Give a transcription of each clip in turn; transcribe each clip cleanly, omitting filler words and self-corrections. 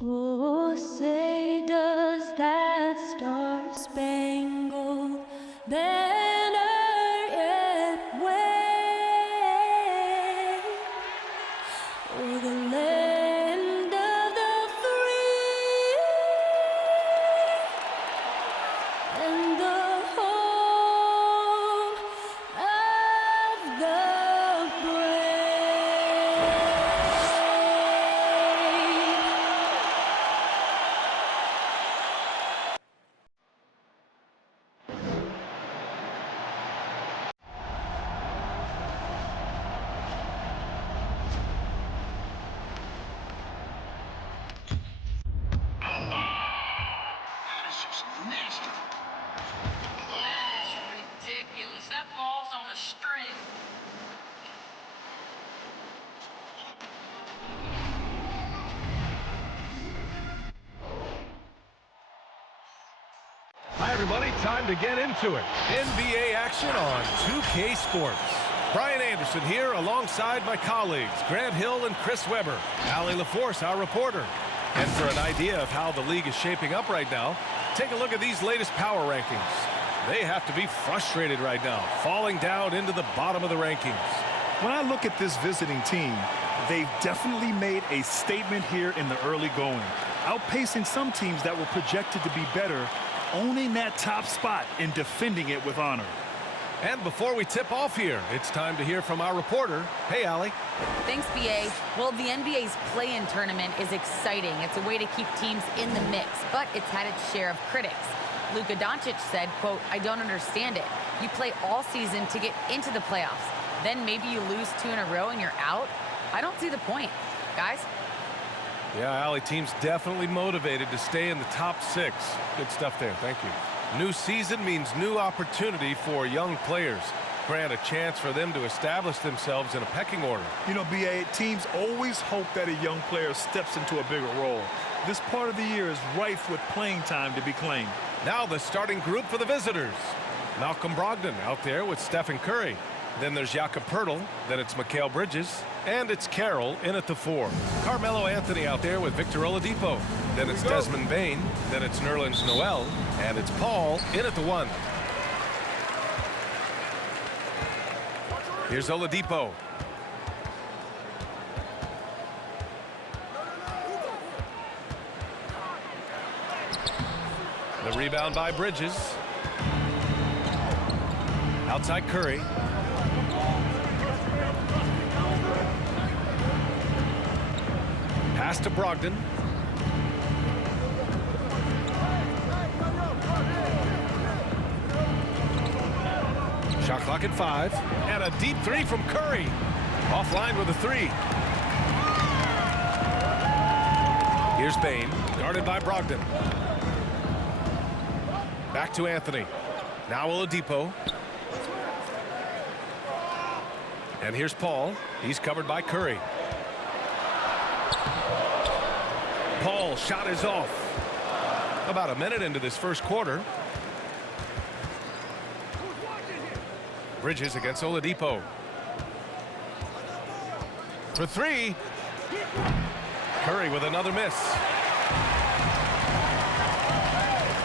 Oh, say does that star-spangled banner yet wave o'er the land of the free and the home of the brave? This is nasty. That's ridiculous. That ball's on a string. Hi, everybody. Time to get into it. NBA action on 2K Sports. Brian Anderson here alongside my colleagues, Grant Hill and Chris Webber. Allie LaForce, our reporter. And for an idea of how the league is shaping up right now, take a look at these latest power rankings. They have to be frustrated right now, falling down into the bottom of the rankings. When I look at this visiting team, they've definitely made a statement here in the early going, outpacing some teams that were projected to be better, owning that top spot and defending it with honor. And before we tip off here, it's time to hear from our reporter. Hey, Allie. Thanks, BA. Well, the NBA's play-in tournament is exciting. It's a way to keep teams in the mix, but it's had its share of critics. Luka Doncic said, quote, "I don't understand it. You play all season to get into the playoffs. Then maybe you lose 2 in a row and you're out? I don't see the point." Guys? Yeah, Allie, team's definitely motivated to stay in the top 6. Good stuff there. Thank you. New season means new opportunity for young players. Grant, a chance for them to establish themselves in a pecking order. You know, BA, teams always hope that a young player steps into a bigger role. This part of the year is rife with playing time to be claimed. Now the starting group for the visitors. Malcolm Brogdon out there with Stephen Curry. Then there's Jakob Poeltl. Then it's Mikal Bridges. And it's Carroll in at the 4. Carmelo Anthony out there with Victor Oladipo. Then it's Desmond Bane. Then it's Nerlens Noel. And it's Paul in at the 1. Here's Oladipo. The rebound by Bridges. Outside Curry. Pass to Brogdon. Shot clock at 5. And a deep 3 from Curry. Offline with a 3. Here's Bane, guarded by Brogdon. Back to Anthony. Now Oladipo. And here's Paul. He's covered by Curry. Paul's shot is off. About a minute into this first quarter. Bridges against Oladipo. For 3. Curry with another miss.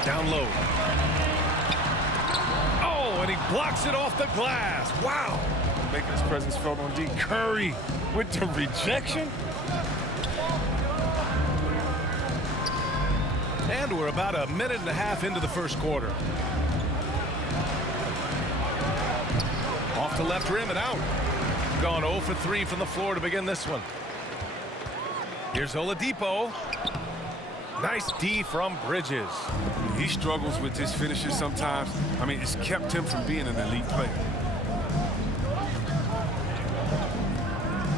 Down low. Oh, and he blocks it off the glass. Wow. Making his presence felt on D. Curry with the rejection. And we're about a minute and a half into the first quarter. Off the left rim and out. Gone 0 for 3 from the floor to begin this one. Here's Oladipo. Nice D from Bridges. He struggles with his finishes sometimes. I mean, it's kept him from being an elite player.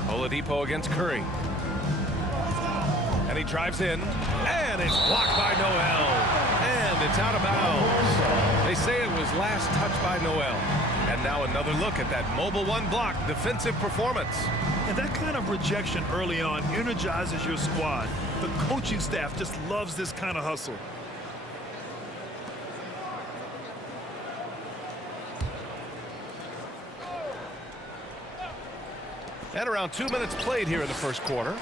Oladipo against Curry. And he drives in. And it's blocked by Noel. And it's out of bounds. They say it was last touched by Noel. And now another look at that mobile 1 block defensive performance. And that kind of rejection early on energizes your squad. The coaching staff just loves this kind of hustle. And around 2 minutes played here in the first quarter.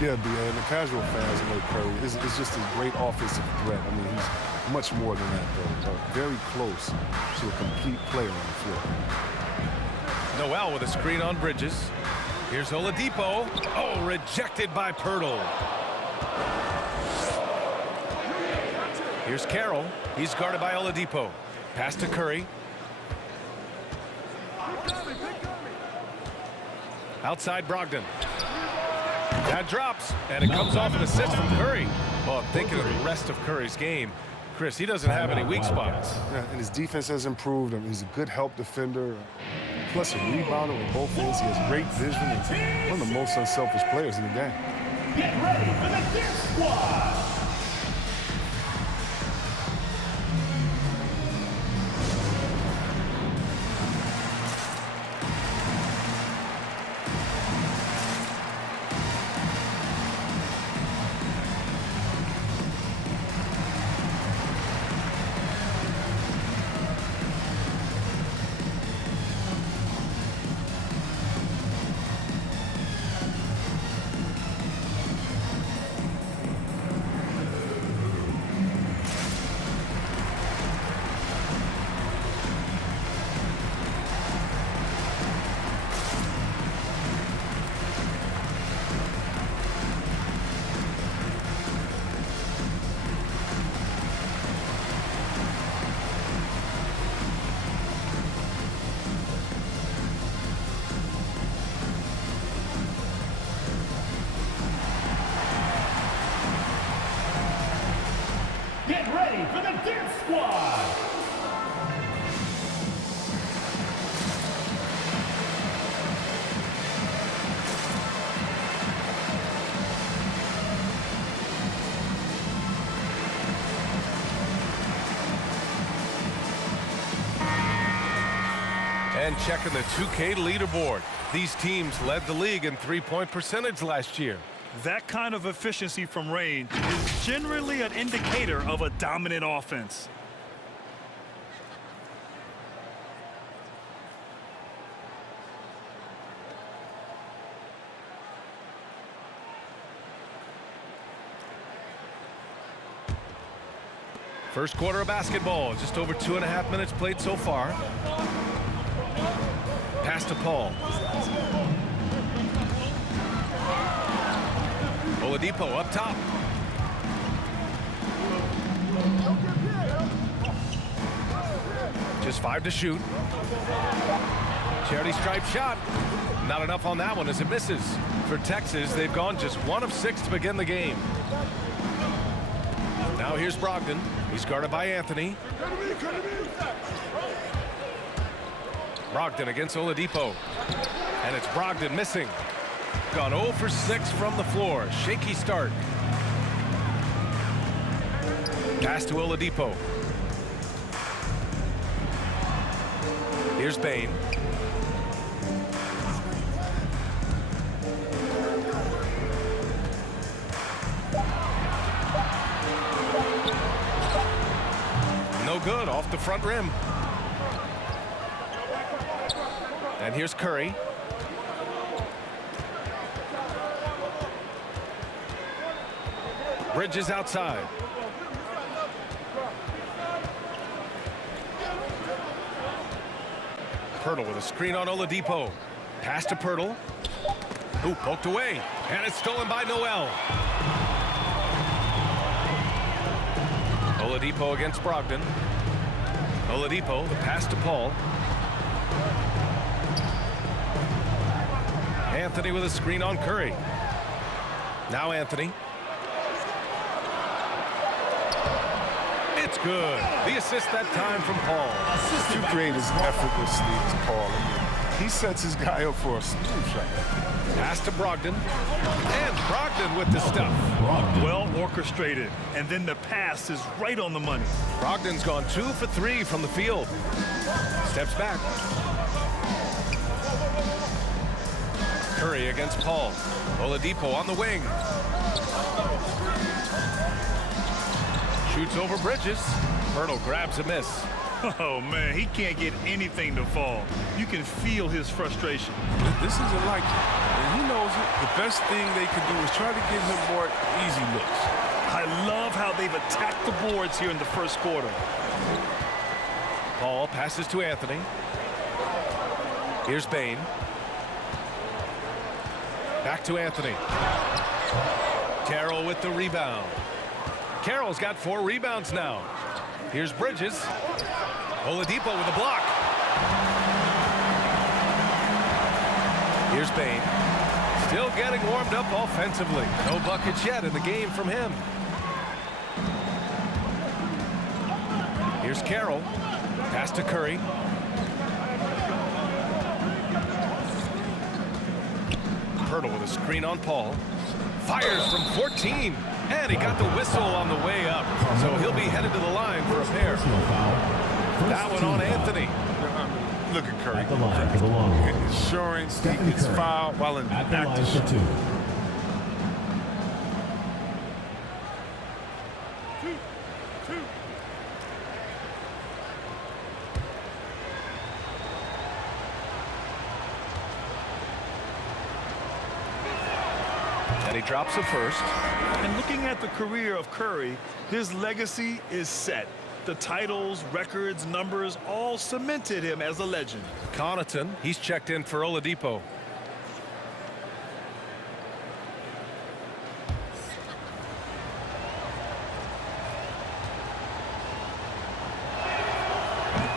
Yeah, and the casual fans know Curry. It's just a great offensive threat. I mean, he's much more than that, though. Very close to a complete player on the floor. Noel with a screen on Bridges. Here's Oladipo. Oh, rejected by Pirtle. Here's Carroll. He's guarded by Oladipo. Pass to Curry. Outside Brogdon. That drops, and it comes off an assist from Curry. Well, I'm thinking of the rest of Curry's game. Chris, he doesn't have any weak spots. Yeah, and his defense has improved. I mean, he's a good help defender. Plus a rebounder with both ends. He has great vision and one of the most unselfish players in the game. Get ready for the Dip Squad. Get ready for the Dip Squad! And checking the 2K leaderboard. These teams led the league in three-point percentage last year. That kind of efficiency from range is generally an indicator of a dominant offense. First quarter of basketball, just over 2.5 minutes played so far. Pass to Paul. Oladipo up top. Just 5 to shoot. Charity stripe shot. Not enough on that one as it misses. For Texas, they've gone just 1 of 6 to begin the game. Now here's Brogdon. He's guarded by Anthony. Brogdon against Oladipo. And it's Brogdon missing. Gone 0 for 6 from the floor. Shaky start. Pass to Oladipo. Here's Bane. No good, off the front rim. And here's Curry. Bridges outside. Pirtle with a screen on Oladipo. Pass to Pirtle. Ooh, poked away. And it's stolen by Noel. Oladipo against Brogdon. Oladipo, the pass to Paul. Anthony with a screen on Curry. Now Anthony. It's good. The assist that time from Paul. You create as effortlessly as Paul. I mean, he sets his guy up for a smooth shot. Pass to Brogdon. And Brogdon with the stuff. Well orchestrated. And then the pass is right on the money. Brogdon's gone 2 for 3 from the field. Steps back. Curry against Paul. Oladipo on the wing. Shoots over Bridges. Pirtle grabs a miss. Oh, man, he can't get anything to fall. You can feel his frustration. This isn't like it. And he knows it. The best thing they can do is try to get him more easy looks. I love how they've attacked the boards here in the first quarter. Paul passes to Anthony. Here's Bain. Back to Anthony. Carroll with the rebound. Carroll's got 4 rebounds now. Here's Bridges. Oladipo with a block. Here's Bain. Still getting warmed up offensively. No buckets yet in the game from him. Here's Carroll. Pass to Curry. Hurdle with a screen on Paul. Fires from 14. And he got the whistle on the way up. So he'll be headed to the line for a pair. That one on Anthony. Look at Curry. At the line for the Longhorns. Ensuring he Stephen gets Curry. fouled while in At the line active for shot. 2. And he drops it first. And looking at the career of Curry, his legacy is set. The titles, records, numbers all cemented him as a legend. Connaughton, he's checked in for Oladipo.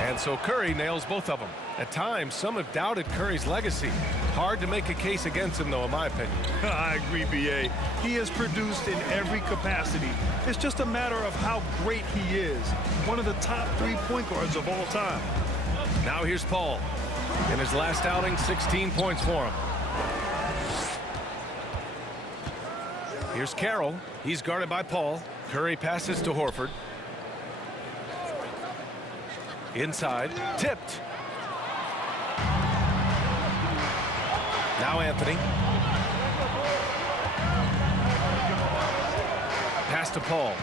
And so Curry nails both of them. At times, some have doubted Curry's legacy. Hard to make a case against him, though, in my opinion. I agree, B.A. He has produced in every capacity. It's just a matter of how great he is. One of the top 3 point guards of all time. Now here's Paul. In his last outing, 16 points for him. Here's Carroll. He's guarded by Paul. Curry passes to Horford. Inside. Tipped. Now Anthony. Pass to Paul.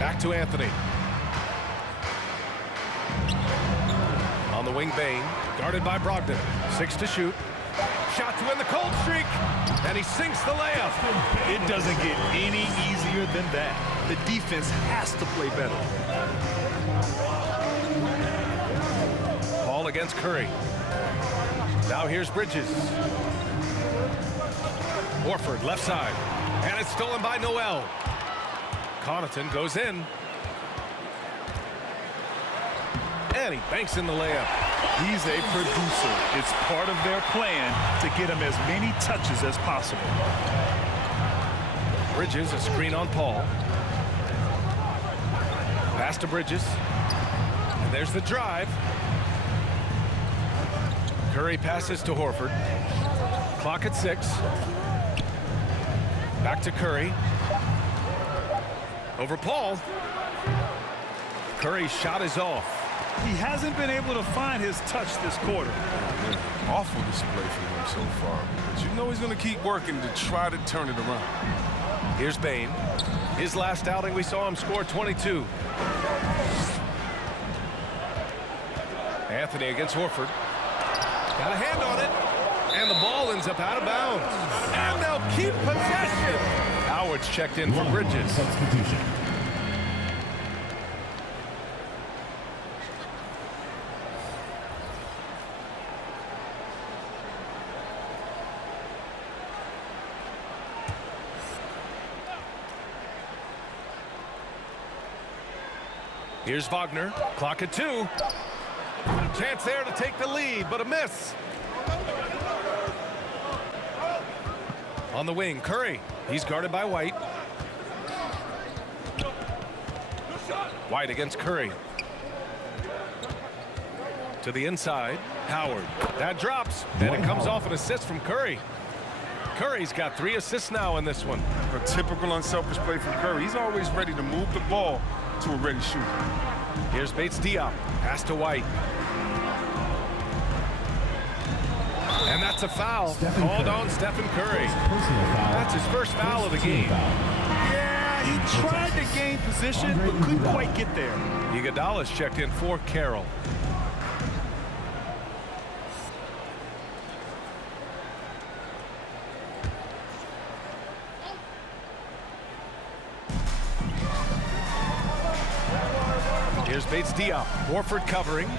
Back to Anthony. On the wing, Bain. Guarded by Brogdon. 6 to shoot. Shot to end the cold streak. And he sinks the layup. It doesn't get any easier than that. The defense has to play better. Paul against Curry. Now here's Bridges. Horford left side. And it's stolen by Noel. Connaughton goes in. And he banks in the layup. He's a producer. It's part of their plan to get him as many touches as possible. Bridges, a screen on Paul. Pass to Bridges. And there's the drive. Curry passes to Horford. Clock at 6. Back to Curry. Over Paul. Curry's shot is off. He hasn't been able to find his touch this quarter. Awful display for him so far. But you know he's going to keep working to try to turn it around. Here's Bain. His last outing, we saw him score 22. Anthony against Horford. Got a hand on it. And the ball ends up out of bounds. And they'll keep possession. Howard's checked in for Bridges. Substitution. Here's Wagner. Clock at 2. Chance there to take the lead, but a miss. On the wing, Curry. He's guarded by White. White against Curry. To the inside, Howard. That drops, and it comes off an assist from Curry. Curry's got 3 assists now in this one. A typical unselfish play from Curry. He's always ready to move the ball to a ready shooter. Here's Bates Diop. Pass to White. And that's a foul. Called on Stephen Curry. Personal foul. That's his first foul of the game. Yeah, He tried to gain position, but couldn't quite get there. Iguodala's checked in for Carroll. Here's Bates Diop. Horford covering.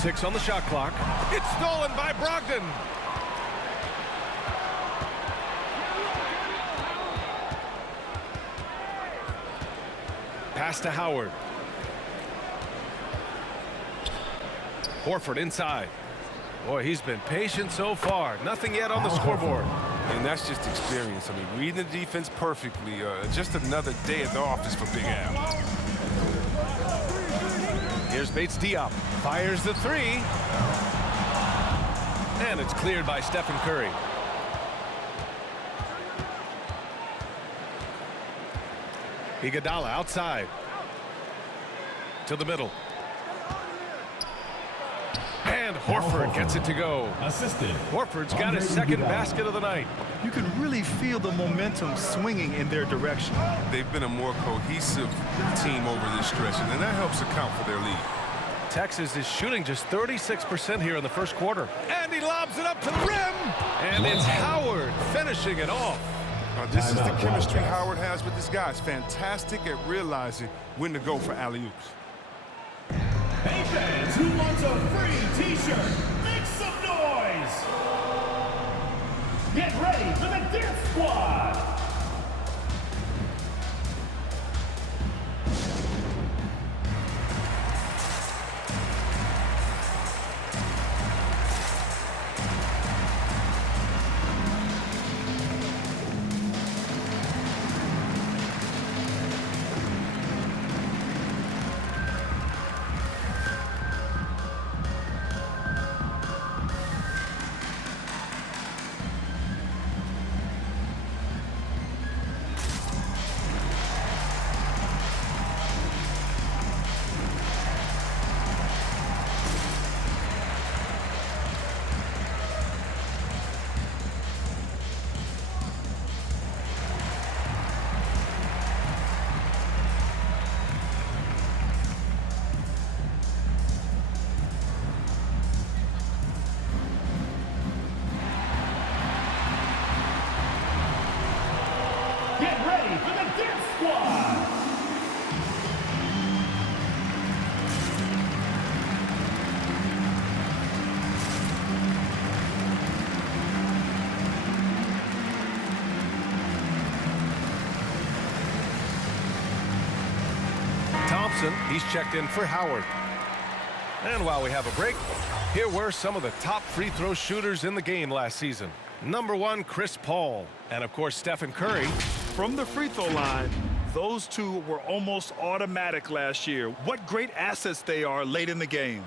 6 on the shot clock. It's stolen by Brogdon. Pass to Howard. Horford inside. Boy, he's been patient so far. Nothing yet on the scoreboard. And that's just experience. I mean, reading the defense perfectly. Just another day at the office for Big Al. Here's Bates Diop. Fires the 3. And it's cleared by Stephen Curry. Iguodala outside. To the middle. And Horford gets it to go. Assisted. Horford's got his second basket of the night. You can really feel the momentum swinging in their direction. They've been a more cohesive team over this stretch, and that helps account for their lead. Texas is shooting just 36% here in the first quarter. And he lobs it up to the rim. And it's Howard finishing it off. This is the chemistry Howard has with this guy. It's fantastic at realizing when to go for alley-oops. Hey fans, who wants a free t-shirt? Make some noise! Get ready for the Dance Squad! Get ready for the Dance Squad! Thompson, he's checked in for Howard. And while we have a break, here were some of the top free throw shooters in the game last season. Number 1, Chris Paul. And of course, Stephen Curry. From the free throw line, those two were almost automatic last year. What great assets they are late in the game.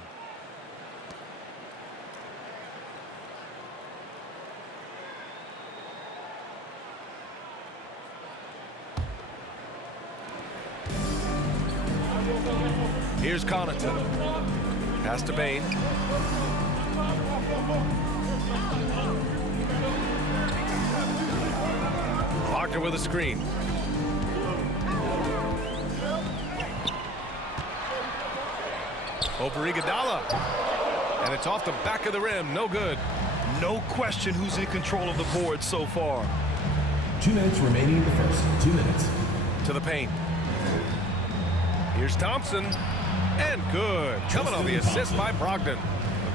Here's Connaughton. Pass to Bain. Wagner with a screen. Over Iguodala. And it's off the back of the rim. No good. No question who's in control of the board so far. 2 minutes remaining in the first. 2 minutes. To the paint. Here's Thompson. And good. Coming on the assist by Brogdon.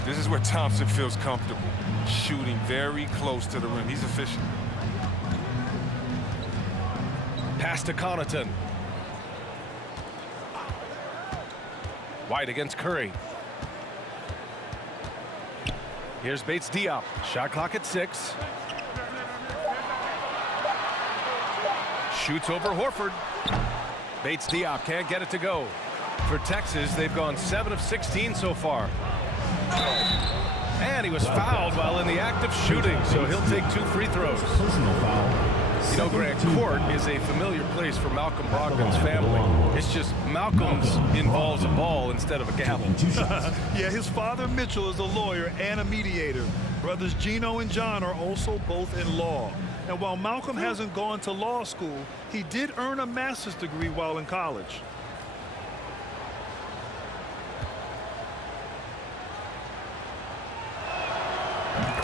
This is where Thompson feels comfortable. Shooting very close to the rim. He's efficient. Pass to Connaughton. White against Curry. Here's Bates Diop. Shot clock at 6. Shoots over Horford. Bates Diop can't get it to go. For Texas, they've gone 7 of 16 so far. And he was fouled while in the act of shooting, so he'll take 2 free throws. Personal foul. You know, Grant, court is a familiar place for Malcolm Brogdon's family. It's just Malcolm's involves a ball instead of a gavel. Yeah, his father Mitchell is a lawyer and a mediator. Brothers Gino and John are also both in law. And while Malcolm hasn't gone to law school, he did earn a master's degree while in college.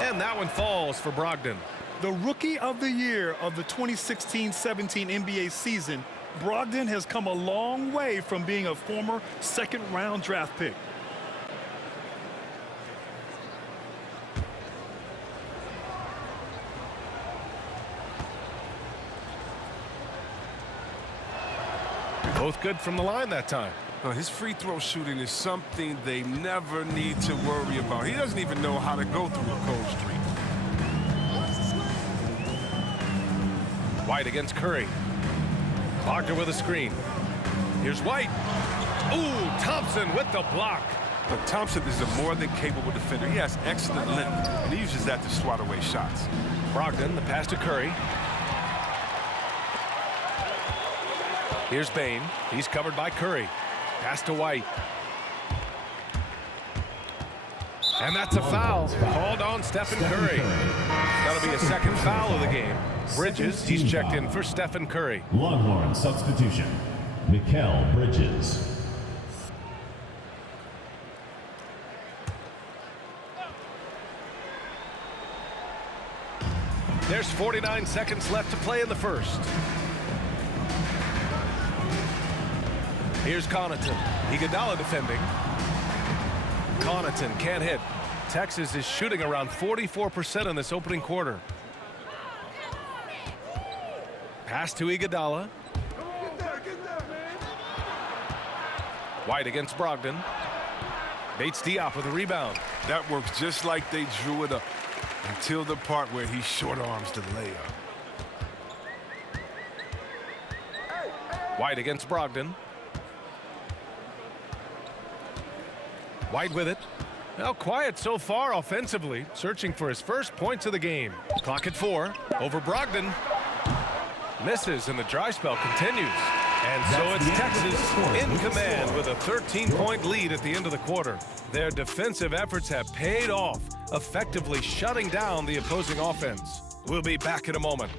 And that one falls for Brogdon. The Rookie of the Year of the 2016-17 NBA season, Brogdon has come a long way from being a former second-round draft pick. Both good from the line that time. His free throw shooting is something they never need to worry about. He doesn't even know how to go through a cold streak. White against Curry. Wagner with a screen. Here's White. Ooh, Thompson with the block. But Thompson is a more than capable defender. He has excellent length, and he uses that to swat away shots. Brogdon, the pass to Curry. Here's Bane. He's covered by Curry. Pass to White. And that's a foul called on Stephen Curry. That'll be a second foul of the game. Bridges, he's checked in for Stephen Curry. Longhorn substitution, Mikal Bridges. There's 49 seconds left to play in the first. Here's Connaughton. Iguodala defending. Connaughton can't hit. Texas is shooting around 44% in this opening quarter. Pass to Iguodala. White against Brogdon. Bates Diop with a rebound. That works just like they drew it up until the part where he short arms the layup. White against Brogdon. White with it. Now quiet so far offensively, searching for his first points of the game. Clock at 4. Over Brogdon. Misses and the dry spell continues. And so it's Texas in command with a 13-point lead at the end of the quarter. Their defensive efforts have paid off, effectively shutting down the opposing offense. We'll be back in a moment.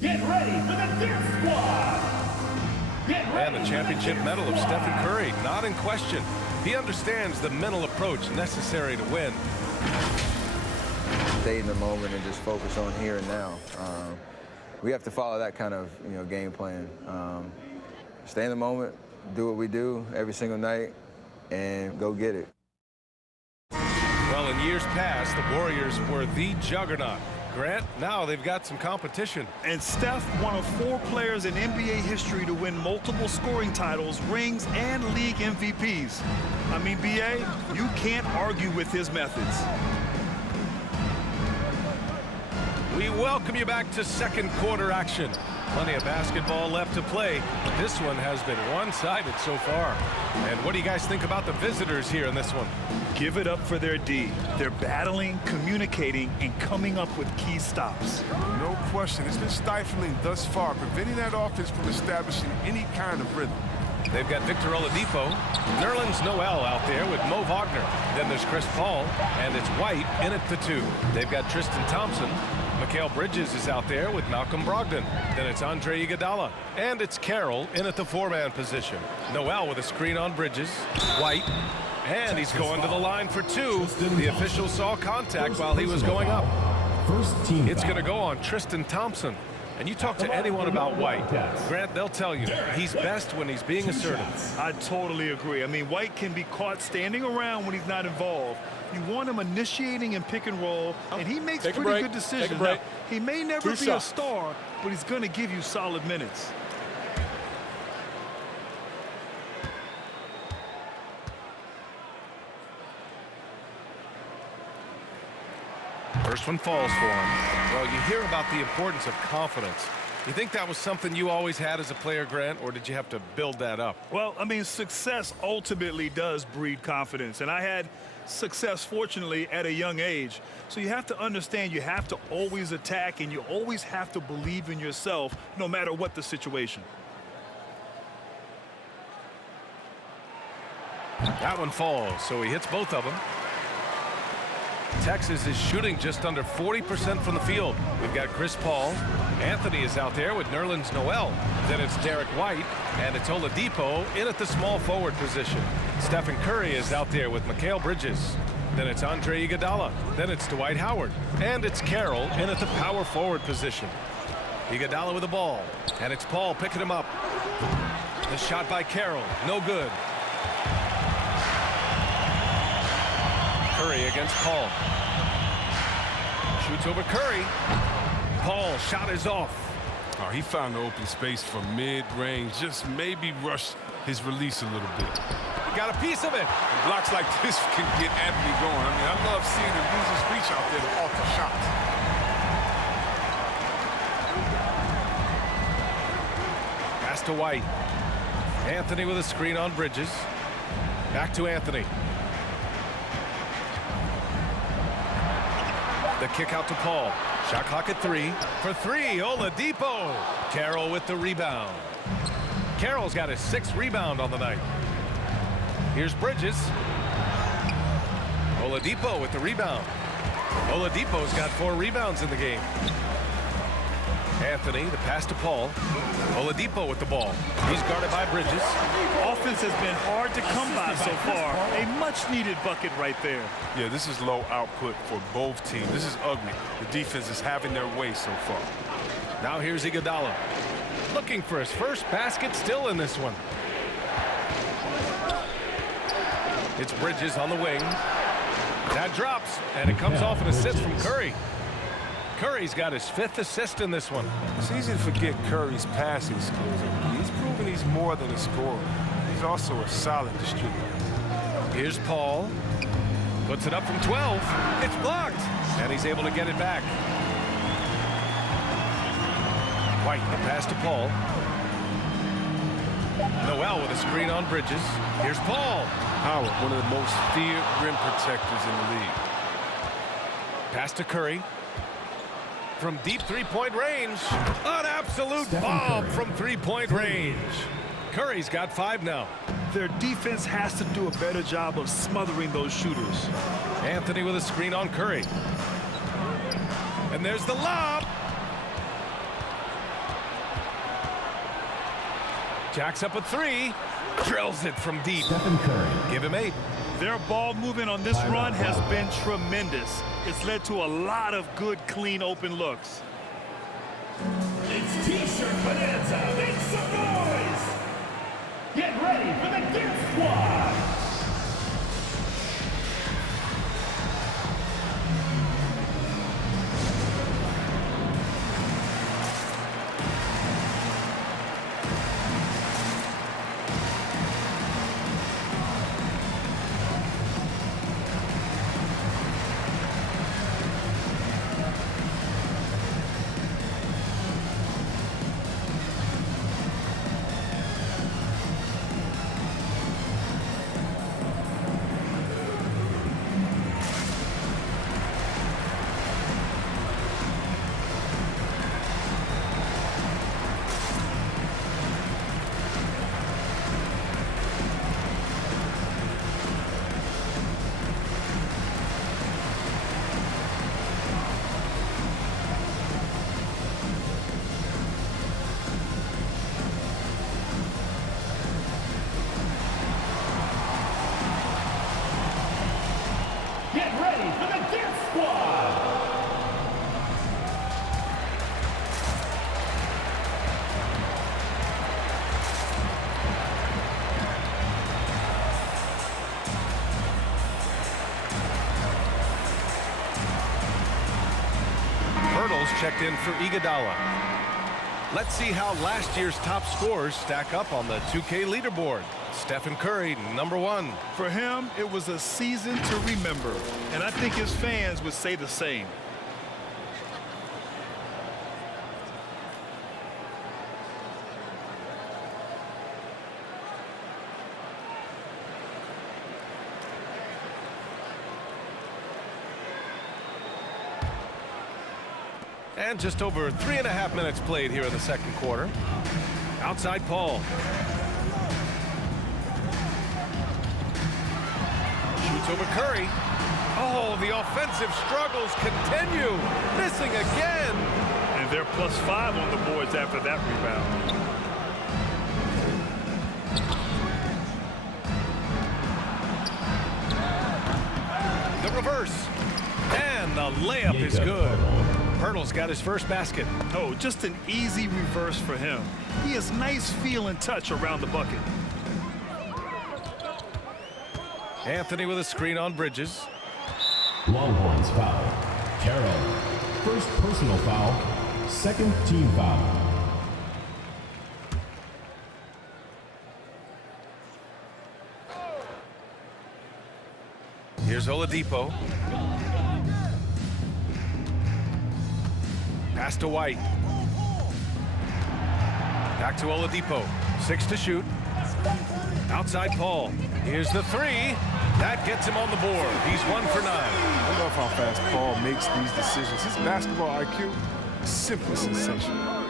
Get ready for the Dance Squad! And the championship medal of Stephen Curry, not in question. He understands the mental approach necessary to win. Stay in the moment and just focus on here and now. We have to follow that kind of game plan. Stay in the moment, do what we do every single night, and go get it. Well, in years past, the Warriors were the juggernaut. Grant, now they've got some competition. And Steph, one of 4 players in NBA history to win multiple scoring titles, rings, and league MVPs. I mean, B.A., you can't argue with his methods. We welcome you back to second quarter action. Plenty of basketball left to play, but this one has been one-sided so far. And what do you guys think about the visitors here in this one? Give it up for their D. They're battling, communicating, and coming up with key stops. No question. It's been stifling thus far, preventing that offense from establishing any kind of rhythm. They've got Victor Oladipo, Nerlens Noel out there with Mo Wagner. Then there's Chris Paul, and it's White in at the 2. They've got Tristan Thompson. Mikal Bridges is out there with Malcolm Brogdon. Then it's Andre Iguodala. And it's Carroll in at the 4-man position. Noel with a screen on Bridges. White. And he's going to the line for 2. The official saw contact while he was going up. It's going to go on Tristan Thompson. And you talk to anyone about White, Grant, they'll tell you he's best when he's being assertive. I totally agree. I mean, White can be caught standing around when he's not involved. You want him initiating in pick and roll, and he makes pretty good decisions. Now, he may never be a star, but he's going to give you solid minutes. First one falls for him. Well, you hear about the importance of confidence. You think that was something you always had as a player, Grant, or did you have to build that up? Well, I mean, success ultimately does breed confidence, and I had success, fortunately, at a young age. So you have to understand you have to always attack, and you always have to believe in yourself, no matter what the situation. That one falls, so he hits both of them. Texas is shooting just under 40% from the field. We've got Chris Paul. Anthony is out there with Nerlens Noel. Then it's Derek White, and it's Oladipo in at the small forward position. Stephen Curry is out there with Mikal Bridges. Then it's Andre Iguodala. Then it's Dwight Howard. And it's Carroll in at the power forward position. Iguodala with the ball. And it's Paul picking him up. The shot by Carroll. No good. Curry against Paul. Shoots over Curry. Paul shot is off. Oh, he found the open space from mid-range. Just maybe rush his release a little bit. Got a piece of it. And blocks like this can get Anthony going. I mean, I love seeing him use his reach out there to alter shots. Pass to White. Anthony with a screen on Bridges. Back to Anthony. The kick out to Paul. Shot clock at 3. For 3, Oladipo. Carroll with the rebound. Carroll's got his 6th rebound on the night. Here's Bridges. Oladipo with the rebound. Oladipo's got 4 rebounds in the game. Anthony, the pass to Paul. Oladipo with the ball. He's guarded by Bridges. Offense has been hard to come by so far. A much-needed bucket right there. Yeah, this is low output for both teams. This is ugly. The defense is having their way so far. Now here's Iguodala. Looking for his first basket still in this one. It's Bridges on the wing. That drops, and it comes off an assist from Curry. Curry's got his 5th assist in this one. It's easy to forget Curry's passing skills. He's proven he's more than a scorer. He's also a solid distributor. Here's Paul. Puts it up from 12. It's blocked, and he's able to get it back. White, the pass to Paul. Noel with a screen on Bridges. Here's Paul. Howard, one of the most feared rim protectors in the league. Pass to Curry. From deep three-point range. An absolute bomb from three-point range. Curry's got 5 now. Their defense has to do a better job of smothering those shooters. Anthony with a screen on Curry. And there's the lob. Jacks up a 3. Drills it from deep. Stephen Curry. Give him 8. Their ball movement on this run has been tremendous. It's led to a lot of good, clean, open looks. It's T-shirt bonanza. Make some noise. Get ready for the Dance Squad. Get ready for the Dance Squad! Hurdles checked in for Iguodala. Let's see how last year's top scorers stack up on the 2K leaderboard. Stephen Curry, number 1. For him, it was a season to remember, and I think his fans would say the same. And just over 3.5 minutes played here in the second quarter. Outside Paul. Shoots over Curry. Oh, the offensive struggles continue. Missing again. And they're +5 on the boards after that rebound. The reverse. And the layup is good. Pirtle's got his first basket. Oh, just an easy reverse for him. He has nice feel and touch around the bucket. Anthony with a screen on Bridges. Longhorns foul. Carroll. First personal foul. Second team foul. Here's Oladipo. Pass to White. Back to Oladipo. 6 to shoot. Outside Paul. Here's the 3. That gets him on the board. He's 1 for 9. I love how fast Paul makes these decisions. His basketball IQ is simply sensational.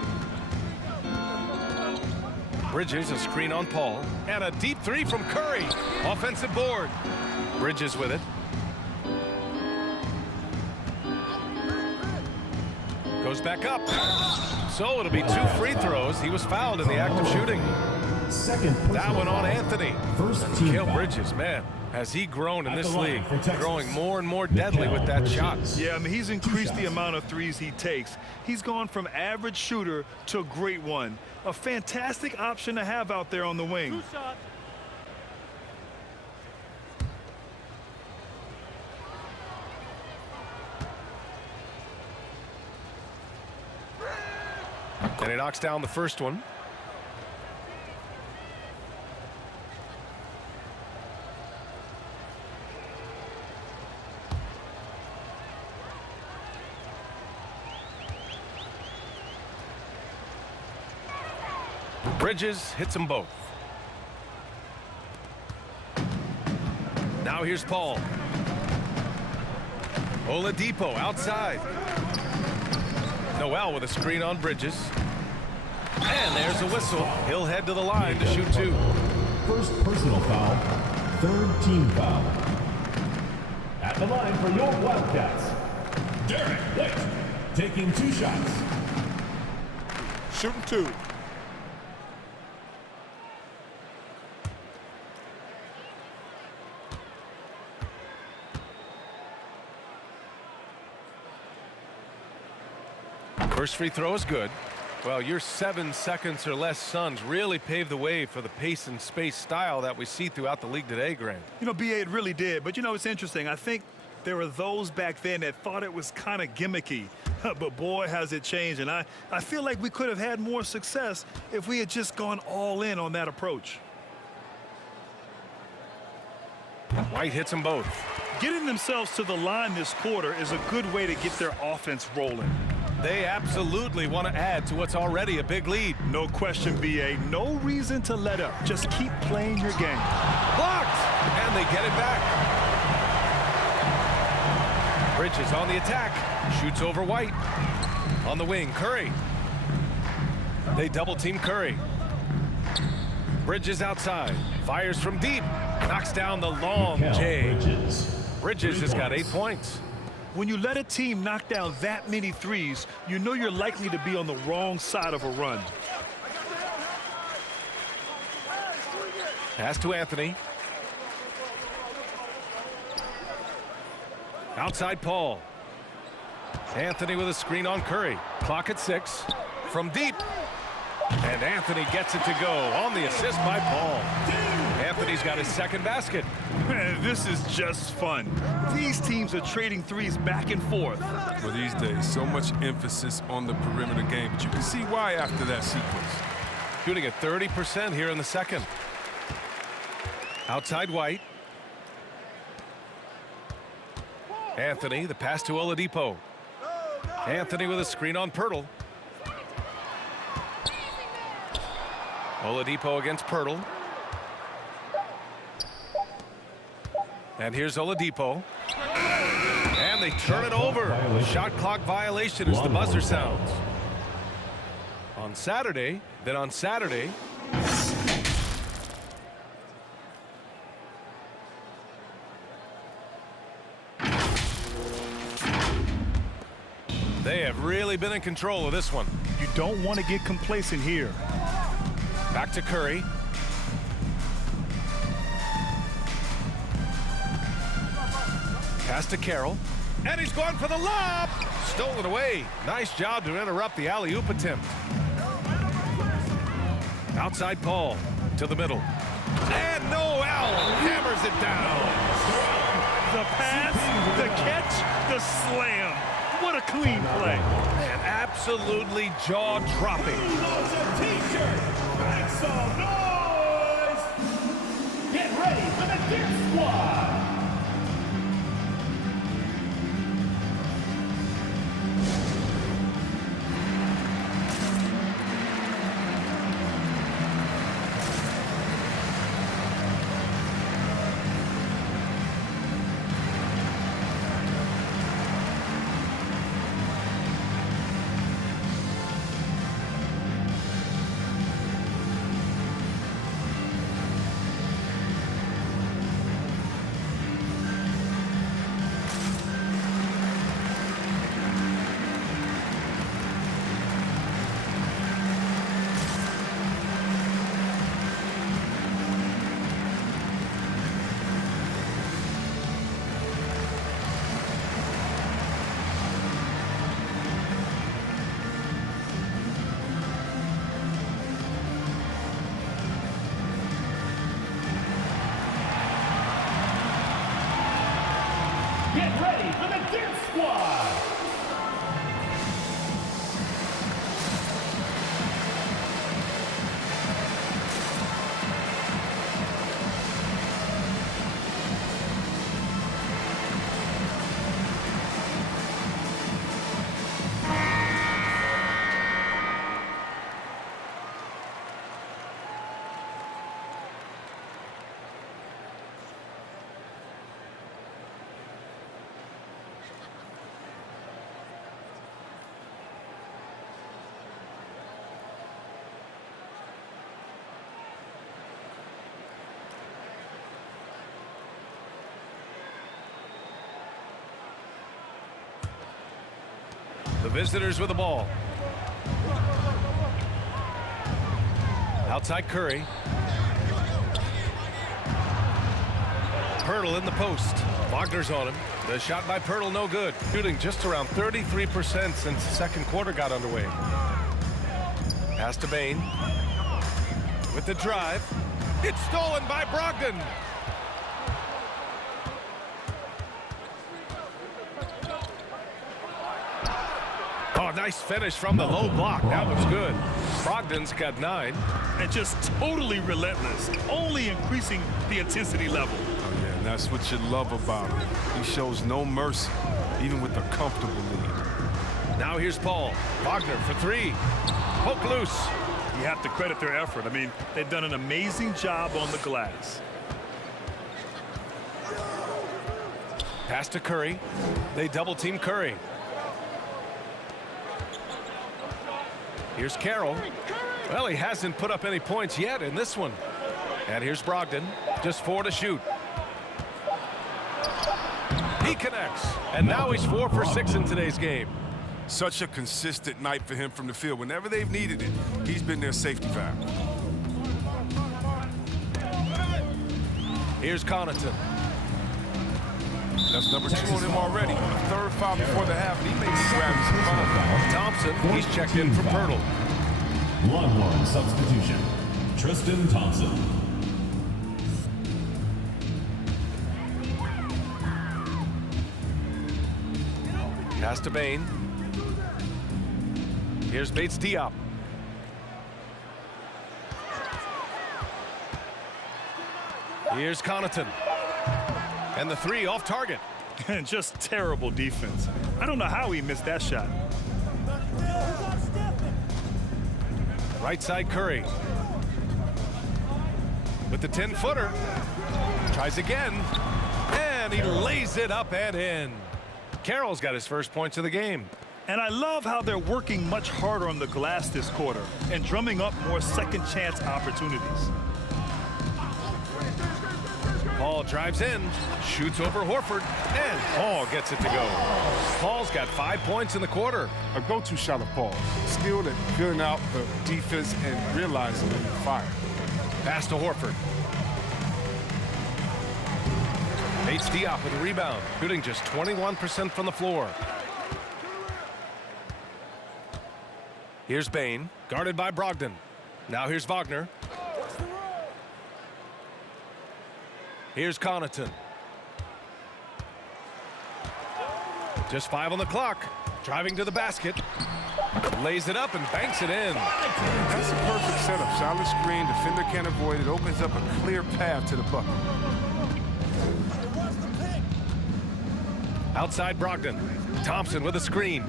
Bridges, a screen on Paul. And a deep 3 from Curry. Offensive board. Bridges with it. Goes back up. So it'll be 2 free throws. He was fouled in the act of shooting. Second That one on Anthony. First team Mikal foul. Bridges, man, has he grown in this league, for Texas. growing more and more deadly with that shot. Yeah, I mean, he's increased the amount of threes he takes. He's gone from average shooter to a great one. A fantastic option to have out there on the wing. And he knocks down the first one. Bridges hits them both. Now here's Paul. Oladipo outside. Noel with a screen on Bridges. And there's a whistle. He'll head to the line to shoot 2. First personal foul. Third team foul. At the line for your Wildcats, Derek White, taking 2 shots. Shooting 2. First free throw is good. Well, your 7 seconds or less Suns really paved the way for the pace and space style that we see throughout the league today, Grant. You know, B.A., it really did. But, you know, it's interesting. I think there were those back then that thought it was kind of gimmicky. But, boy, has it changed. And I feel like we could have had more success if we had just gone all in on that approach. White hits them both. Getting themselves to the line this quarter is a good way to get their offense rolling. They absolutely want to add to what's already a big lead. No question, B.A. No reason to let up. Just keep playing your game. Blocked! And they get it back. Bridges on the attack. Shoots over White. On the wing, Curry. They double team Curry. Bridges outside. Fires from deep. Knocks down the long J. Bridges has got 8 points. When you let a team knock down that many threes, you know you're likely to be on the wrong side of a run. Pass to Anthony. Outside Paul. Anthony with a screen on Curry. Clock at 6. From deep. And Anthony gets it to go on the assist by Paul. Anthony's got his second basket. Man, this is just fun. These teams are trading threes back and forth. For these days, so much emphasis on the perimeter game, but you can see why after that sequence. Shooting at 30% here in the second. Outside White. Anthony, the pass to Oladipo. Anthony with a screen on Pirtle. Oladipo against Pirtle. And here's Oladipo. And they turn it over. Shot clock violation as the buzzer sounds. On Saturday, They have really been in control of this one. You don't want to get complacent here. Back to Curry. Pass to Carroll. And he's going for the lob. Stolen away. Nice job to interrupt the alley-oop attempt. Outside Paul to the middle. And Noel hammers it down. The pass, the catch, the slam. What a clean play. And absolutely jaw-dropping. T-shirt. Make some noise. Get ready for the Deer Squad. Get ready for the Deer Squad! The visitors with the ball. Outside Curry. Pirtle in the post. Wagner's on him. The shot by Pirtle no good. Shooting just around 33% since the second quarter got underway. Pass to Bain. With the drive. It's stolen by Brogdon. Oh, nice finish from the low block. That was good. Brogdon's got 9. And just totally relentless, only increasing the intensity level. Oh, yeah, and that's what you love about him. He shows no mercy, even with a comfortable lead. Now here's Paul. Wagner for 3. Poke loose. You have to credit their effort. I mean, they've done an amazing job on the glass. Pass to Curry. They double team Curry. Here's Carroll. Well, he hasn't put up any points yet in this one. And here's Brogdon. Just 4 to shoot. He connects. And now he's 4 for 6 in today's game. Such a consistent night for him from the field. Whenever they've needed it, he's been their safety valve. Here's Connaughton. That's number 2 on him already. The third foul before the half, and he may be grabbing some foul. Thompson, he's checked in for Pirtle. Longhorn substitution. Tristan Thompson. Pass to Bain. Here's Bates Diop. Here's Connaughton. And the 3 off target. And just terrible defense. I don't know how he missed that shot. Right side Curry. With the 10-footer. Tries again. And he lays it up and in. Carroll's got his first points of the game. And I love how they're working much harder on the glass this quarter and drumming up more second chance opportunities. Paul drives in, shoots over Horford, and Paul gets it to go. Paul's got 5 points in the quarter. A go-to shot of Paul. Skilled at filling out the defense and realizing when to fire. Pass to Horford. Bates Diop with a rebound, shooting just 21% from the floor. Here's Bain, guarded by Brogdon. Now here's Wagner. Here's Connaughton. Just 5 on the clock. Driving to the basket. Lays it up and banks it in. That's a perfect setup. Solid screen, defender can't avoid it. Opens up a clear path to the bucket. Outside Brogdon. Thompson with a screen.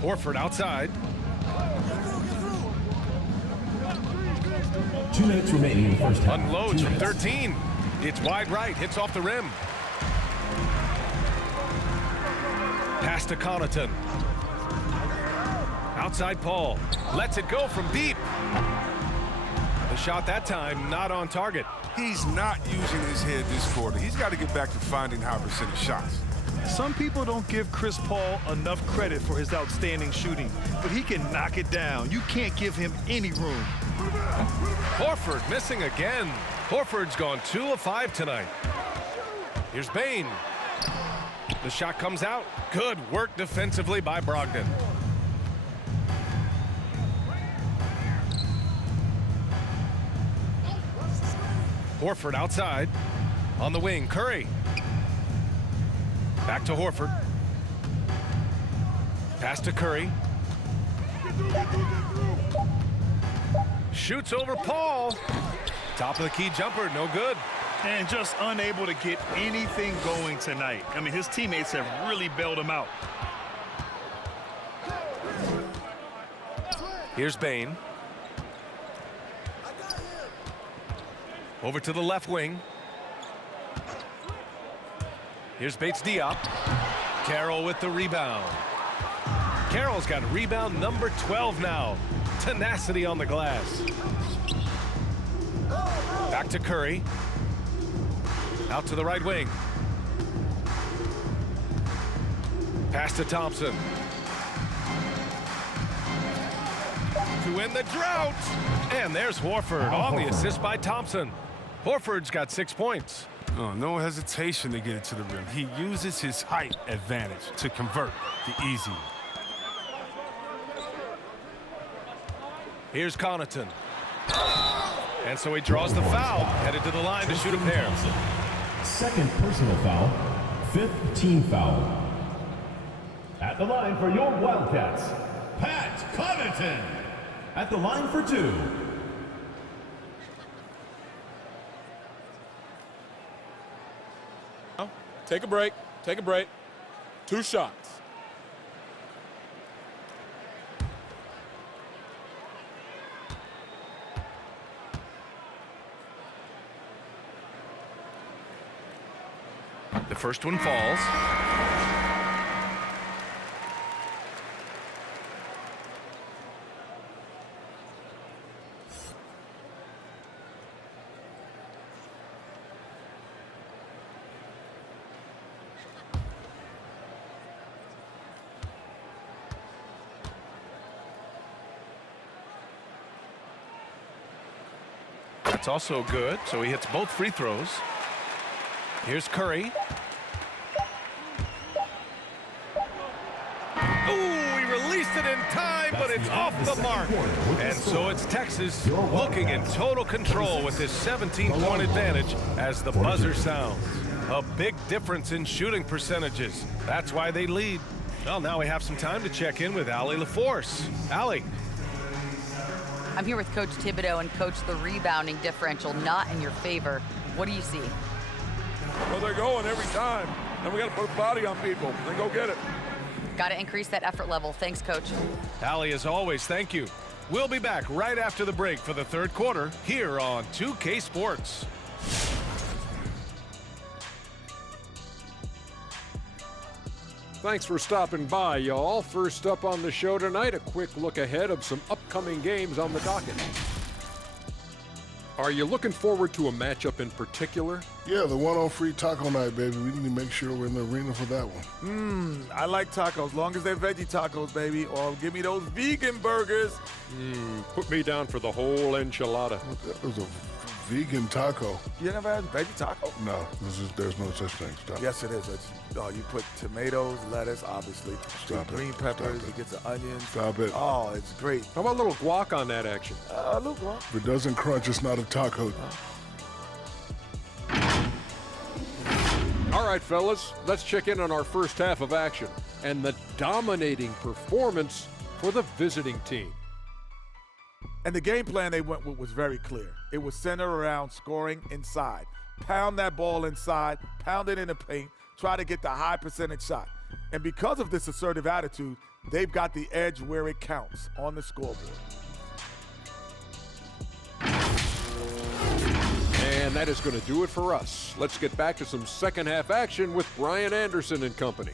Horford outside. 2 minutes remaining in the first half. Unloads from 13. It's wide right, hits off the rim. Pass to Connaughton. Outside Paul. Lets it go from deep. The shot that time not on target. He's not using his head this quarter. He's got to get back to finding high percentage shots. Some people don't give Chris Paul enough credit for his outstanding shooting, but he can knock it down. You can't give him any room. Horford missing again. Horford's gone 2 of 5 tonight. Here's Bain. The shot comes out. Good work defensively by Brogdon. Horford outside. On the wing, Curry. Back to Horford. Pass to Curry. Shoots over Paul. Top of the key jumper, no good. And just unable to get anything going tonight. I mean, his teammates have really bailed him out. Here's Bain. Over to the left wing. Here's Bates Diop. Carroll with the rebound. Carroll's got rebound number 12 now. Tenacity on the glass. Back to Curry. Out to the right wing. Pass to Thompson. To end the drought. And there's Horford on the assist by Thompson. Horford's got 6 points. Oh, no hesitation to get it to the rim. He uses his height advantage to convert the easy. Here's Connaughton. And so he draws the foul, headed to the line to shoot a pair. Second personal foul, 5th team foul. At the line for your Wildcats, Pat Connaughton. At the line for 2. Take a break. Take a break. 2 shots. The first one falls. That's also good, so he hits both free throws. Here's Curry. Ooh, he released it in time, but it's off the mark. And so it's Texas looking in total control with this 17-point advantage as the buzzer sounds. A big difference in shooting percentages. That's why they lead. Well, now we have some time to check in with Allie LaForce. Allie. I'm here with Coach Thibodeau, and Coach, the rebounding differential not in your favor. What do you see? Well, they're going every time. And we got to put a body on people and go get it. Got to increase that effort level. Thanks, Coach. Allie, as always, thank you. We'll be back right after the break for the third quarter here on 2K Sports. Thanks for stopping by, y'all. First up on the show tonight, a quick look ahead of some upcoming games on the docket. Are you looking forward to a matchup in particular? Yeah, the one on free taco night, baby. We need to make sure we're in the arena for that one. I like tacos, long as they're veggie tacos, baby. Or give me those vegan burgers. Put me down for the whole enchilada. That was a vegan taco. You never had a veggie taco? No, there's no such thing. Stop. Yes, it is. You put tomatoes, lettuce, obviously. Stop it. Green peppers, you get the onions. Stop it. Oh, it's great. How about a little guac on that action? A little guac. If it doesn't crunch, it's not a taco. All right, fellas, let's check in on our first half of action and the dominating performance for the visiting team. And the game plan they went with was very clear. It was centered around scoring inside. Pound that ball inside, pound it in the paint, try to get the high percentage shot. And because of this assertive attitude, they've got the edge where it counts on the scoreboard. And that is going to do it for us. Let's get back to some second half action with Brian Anderson and company.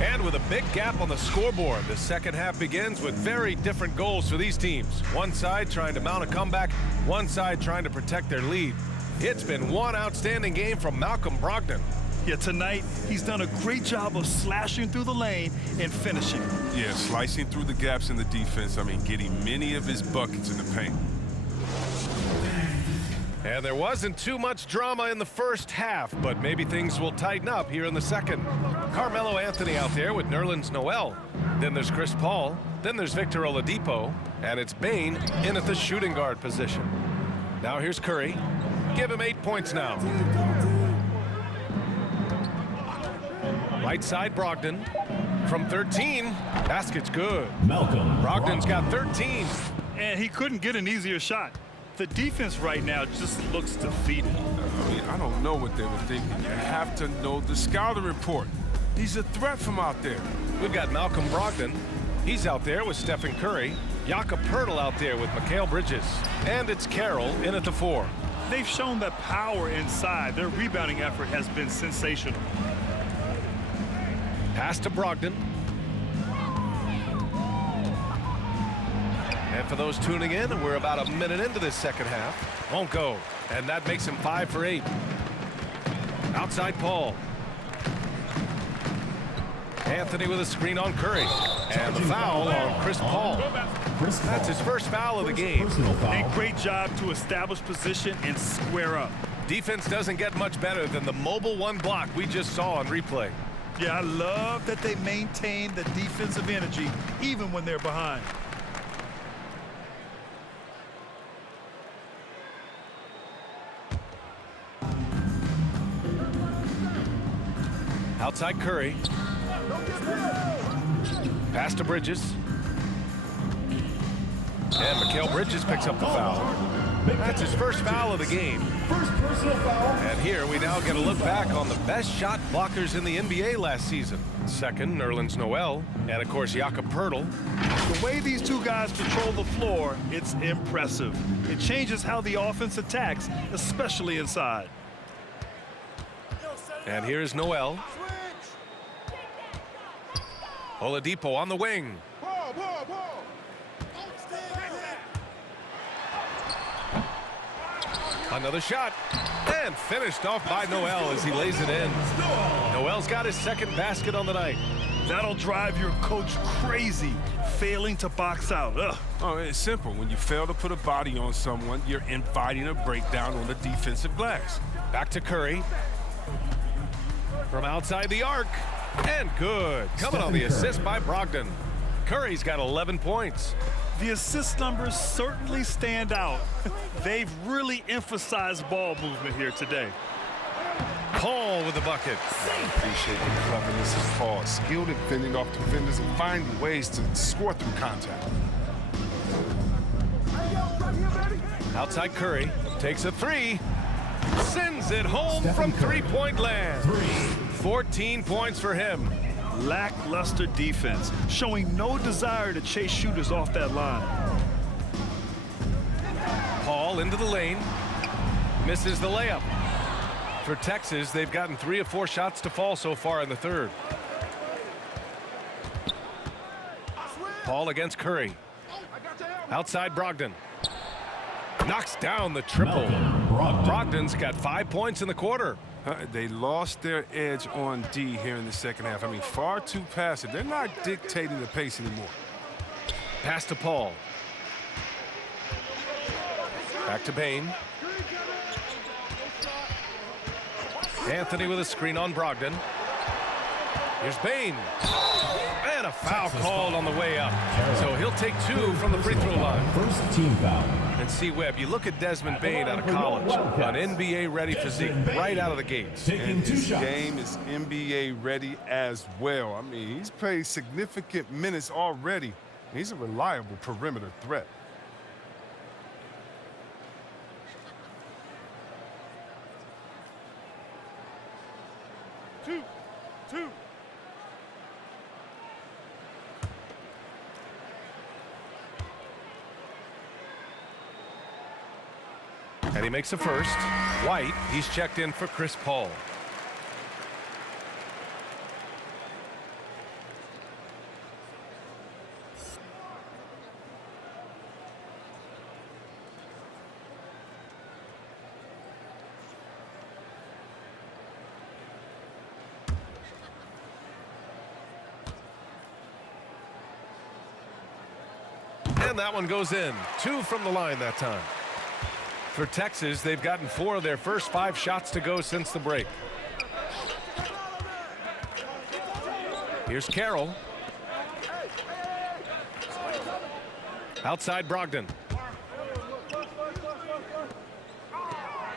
And with a big gap on the scoreboard, the second half begins with very different goals for these teams. One side trying to mount a comeback, one side trying to protect their lead. It's been one outstanding game from Malcolm Brogdon. Yeah, tonight he's done a great job of slashing through the lane and finishing. Yeah, slicing through the gaps in the defense. I mean, getting many of his buckets in the paint. And there wasn't too much drama in the first half, but maybe things will tighten up here in the second. Carmelo Anthony out there with Nerlens Noel. Then there's Chris Paul. Then there's Victor Oladipo. And it's Bane in at the shooting guard position. Now here's Curry. Give him 8 points now. Right side, Brogdon. From 13, basket's good. Brogdon's got 13. And he couldn't get an easier shot. The defense right now just looks defeated. I mean, I don't know what they were thinking. You have to know the scouting report. He's a threat from out there. We've got Malcolm Brogdon. He's out there with Stephen Curry. Jakob Poeltl out there with Mikal Bridges. And it's Carroll in at the 4. They've shown that power inside. Their rebounding effort has been sensational. Pass to Brogdon. And for those tuning in, we're about a minute into this second half. Won't go. And that makes him 5 for 8. Outside Paul. Anthony with a screen on Curry. And the foul on Chris Paul. That's his first foul of the game. And great job to establish position and square up. Defense doesn't get much better than the mobile one block we just saw on replay. Yeah, I love that they maintain the defensive energy even when they're behind. Outside Curry. Pass to Bridges. And Mikal Bridges picks up the foul. That's his first foul of the game. And here we now get a look back on the best shot blockers in the NBA last season. Second, Nerlens Noel, and of course Jakob Poeltl. The way these two guys control the floor, it's impressive. It changes how the offense attacks, especially inside. And here's Noel. Oladipo on the wing. Another shot. And finished off by Noel as he lays it in. Noel's got his second basket on the night. That'll drive your coach crazy, failing to box out. Ugh. Oh, it's simple. When you fail to put a body on someone, you're inviting a breakdown on the defensive glass. Back to Curry. From outside the arc. And good. Coming on the assist by Brogdon. Curry's got 11 points. The assist numbers certainly stand out. They've really emphasized ball movement here today. Paul with the bucket. I appreciate the cleverness of Paul. Skilled at fending off defenders and finding ways to score through contact. Outside Curry. Takes a 3. Sends it home from three-point land. 14 points for him. Lackluster defense, showing no desire to chase shooters off that line. Paul into the lane. Misses the layup. For Texas, they've gotten 3 of 4 shots to fall so far in the third. Paul against Curry. Outside Brogdon. Knocks down the triple. Brogdon's got 5 points in the quarter. They lost their edge on D here in the second half. I mean, far too passive. They're not dictating the pace anymore. Pass to Paul. Back to Bain. Anthony with a screen on Brogdon. Here's Bain. And a foul called on the way up. So he'll take 2 from the free throw line. First team foul. And see, Webb, you look at Desmond Bain out of college, an NBA-ready physique right out of the gates. And his game is NBA-ready as well. I mean, he's played significant minutes already. He's a reliable perimeter threat. Two. And he makes a first. White, he's checked in for Chris Paul. And that one goes in. 2 from the line that time. For Texas, they've gotten 4 of their first 5 shots to go since the break. Here's Carroll. Outside Brogdon.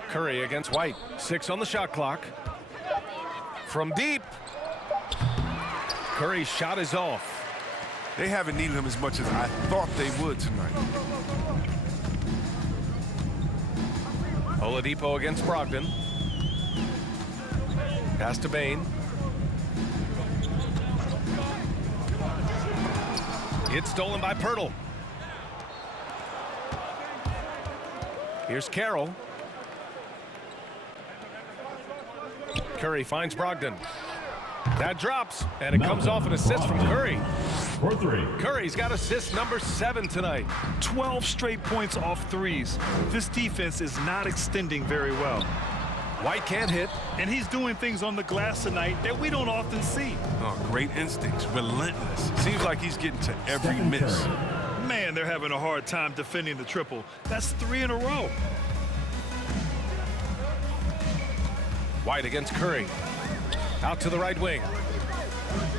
Curry against White. 6 on the shot clock. From deep. Curry's shot is off. They haven't needed him as much as I thought they would tonight. Oladipo against Brogdon. Pass to Bain. It's stolen by Pirtle. Here's Carroll. Curry finds Brogdon. That drops, and it comes off an assist from Curry. For 3. Curry's got assist number 7 tonight. 12 straight points off threes. This defense is not extending very well. White can't hit. And he's doing things on the glass tonight that we don't often see. Oh, great instincts, relentless. Seems like he's getting to every miss. Man, they're having a hard time defending the triple. That's 3 in a row. White against Curry. Out to the right wing.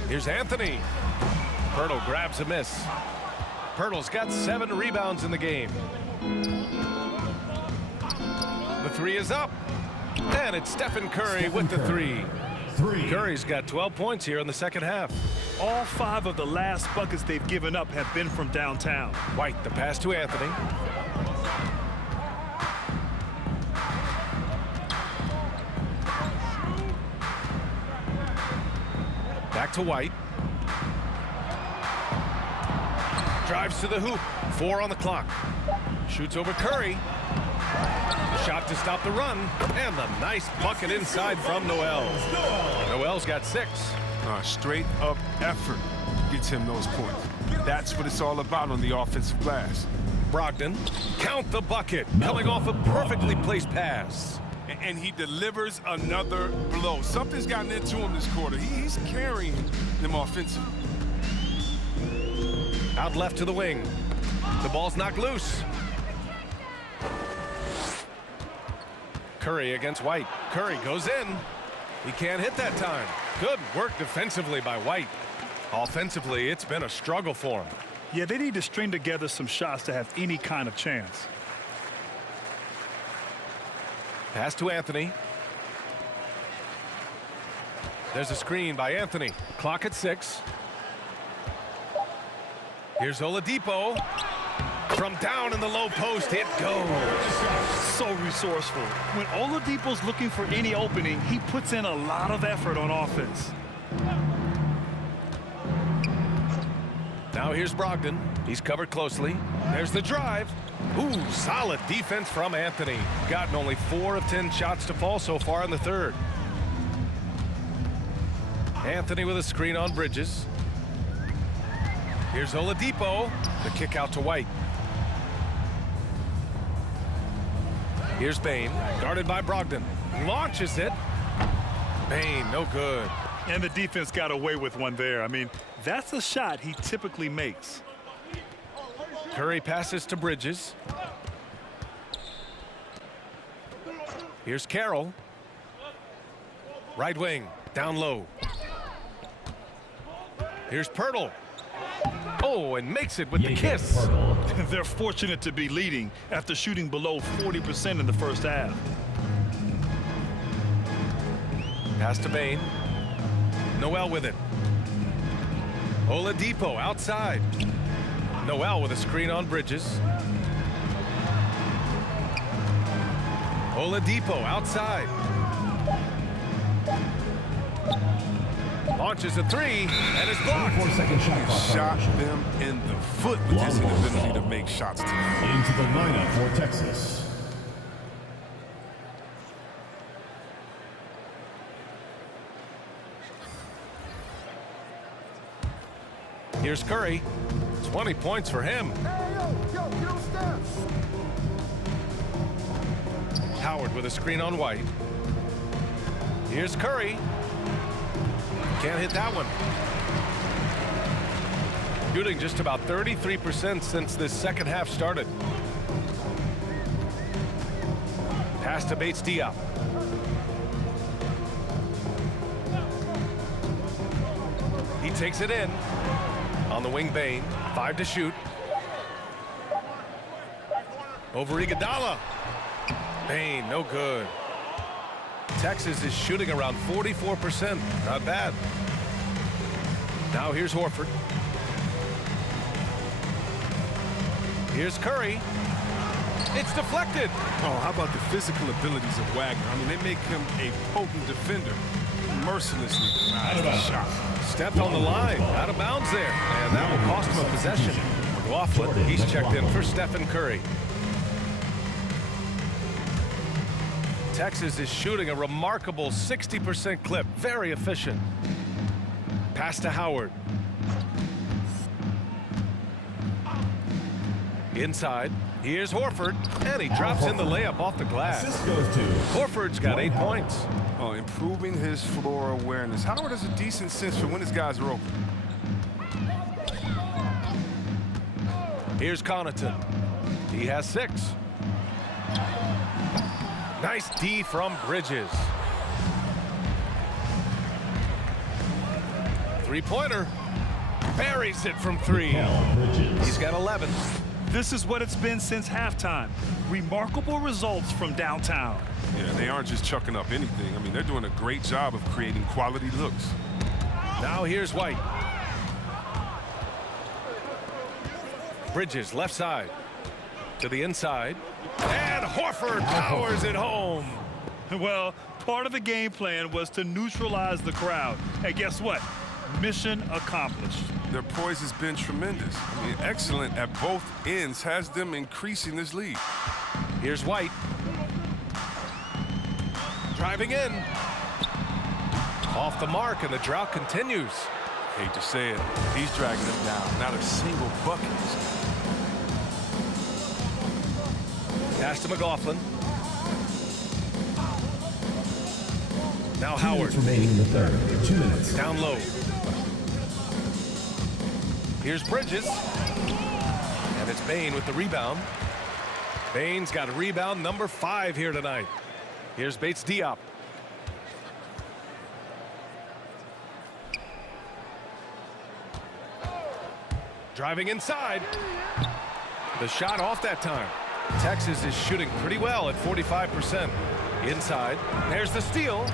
Here's Anthony. Pirtle grabs a miss. Pirtle's got 7 rebounds in the game. The 3 is up. And it's Stephen Curry with the 3. Curry's got 12 points here in the second half. All 5 of the last buckets they've given up have been from downtown. White, the pass to Anthony. Back to White. Drives to the hoop. 4 on the clock. Shoots over Curry. Shot to stop the run. And the nice bucket inside from Noel. Noel's got 6. Straight up effort gets him those points. That's what it's all about on the offensive glass. Brogdon, count the bucket. Coming off a perfectly placed pass. And he delivers another blow. Something's gotten into him this quarter. He's carrying them offensively. Out left to the wing. The ball's knocked loose. Curry against White. Curry goes in. He can't hit that time. Good work defensively by White. Offensively, it's been a struggle for him. Yeah, they need to string together some shots to have any kind of chance. Pass to Anthony. There's a screen by Anthony. Clock at 6. Here's Oladipo. From down in the low post, it goes. So resourceful. When Oladipo's looking for any opening, he puts in a lot of effort on offense. Now here's Brogdon. He's covered closely. There's the drive. Ooh, solid defense from Anthony. Gotten only 4 of 10 shots to fall so far in the third. Anthony with a screen on Bridges. Here's Oladipo. The kick out to White. Here's Bane, guarded by Brogdon. Launches it. Bane, no good. And the defense got away with one there. I mean, that's a shot he typically makes. Curry passes to Bridges. Here's Carroll. Right wing, down low. Here's Pirtle. Oh, and makes it with the kiss. They're fortunate to be leading after shooting below 40% in the first half. Pass to Bane. Noel with it. Oladipo outside. Noel with a screen on Bridges. Oladipo outside. Launches a three and is blocked. 4-second shot clock. Shot them in the foot with his inability to make shots. Into the lineup for Texas. Here's Curry. 20 points for him. Howard with a screen on White. Here's Curry. Can't hit that one. Shooting just about 33% since this second half started. Pass to Bates Diop. He takes it in. On the wing, Bane. 5 to shoot. Over Iguodala. Bane, no good. Texas is shooting around 44%. Not bad. Now here's Horford. Here's Curry. It's deflected. Oh, how about the physical abilities of Wagner? I mean, they make him a potent defender. Mercilessly denies the shot. Stepped on the line. Out of bounds there. And that will cost him a possession. McLaughlin, he's checked in for Stephen Curry. Texas is shooting a remarkable 60% clip. Very efficient. Pass to Howard. Inside. Here's Horford. And he drops in the layup off the glass. Horford's got 8 points. Oh, improving his floor awareness. Howard has a decent sense for when his guys are open. Here's Connaughton. He has 6. Nice D from Bridges. Three-pointer. Buries it from 3. He's got 11. This is what it's been since halftime. Remarkable results from downtown. Yeah, they aren't just chucking up anything. I mean, they're doing a great job of creating quality looks. Now here's White. Bridges left side. To the inside. And Horford powers it home. Well, part of the game plan was to neutralize the crowd. And guess what? Mission accomplished. Their poise has been tremendous. I mean, excellent at both ends, has them increasing this lead. Here's White. Driving in. Off the mark, and the drought continues. Hate to say it, he's dragging them down. Not a single bucket. Pass to McLaughlin. Now Howard. 2 minutes remaining in the third. 2 minutes. Down low. Here's Bridges. And it's Bane with the rebound. Bane's got rebound number 5 here tonight. Here's Bates Diop. Driving inside. The shot off that time. Texas is shooting pretty well at 45%. Inside. There's the steal.